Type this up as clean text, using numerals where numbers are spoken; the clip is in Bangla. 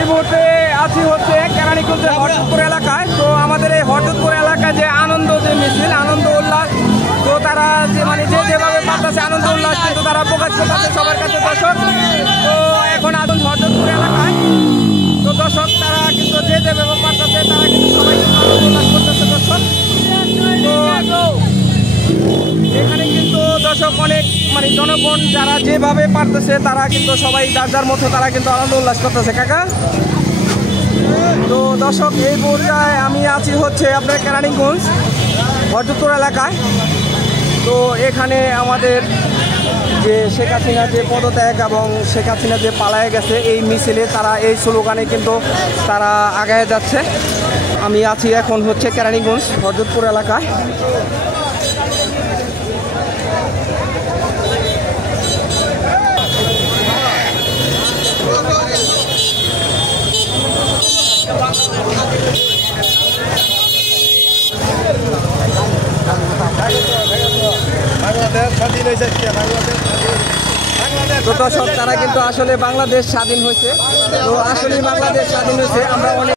এই মুহূর্তে আছি হচ্ছে কেরানীগঞ্জের হরজতপুর এলাকায়। তো আমাদের এই হরজতপুর এলাকায় যে আনন্দ যে মিছিল, আনন্দ উল্লাস, তো তারা যে মানে যেভাবে পারতেছে আনন্দ উল্লাস কিন্তু তারা প্রকাশ করতেছে সবার কাছে দর্শক। তো এখন আছেন হরজতপুর এলাকায়। তো দর্শক তারা কিন্তু যেভাবে পারতেছে তারা কিন্তু সবাই আনন্দ উল্লাস করতেছে দর্শক। তো এখানে কিন্তু দর্শক অনেক মানে জনগণ যারা যেভাবে পারতেছে তারা কিন্তু সবাই যার যার মতো তারা কিন্তু আনন্দ উল্লাস করতেছে কাকা। তো দর্শক এই মুহূর্তে আমি আছি হচ্ছে আপনার কেরানীগঞ্জ হরজতপুর এলাকায়। তো এখানে আমাদের যে শেখ হাসিনা যে পদত্যাগ এবং শেখ হাসিনা যে পালায়ে গেছে এই মিছিলে তারা এই স্লোগানে কিন্তু তারা আগায় যাচ্ছে। আমি আছি এখন হচ্ছে কেরানীগঞ্জ হরজতপুর এলাকায়। তো দর্শক তারা কিন্তু আসলে বাংলাদেশ স্বাধীন হয়েছে। তো আসলে বাংলাদেশ স্বাধীন হয়েছে আমরা অনেক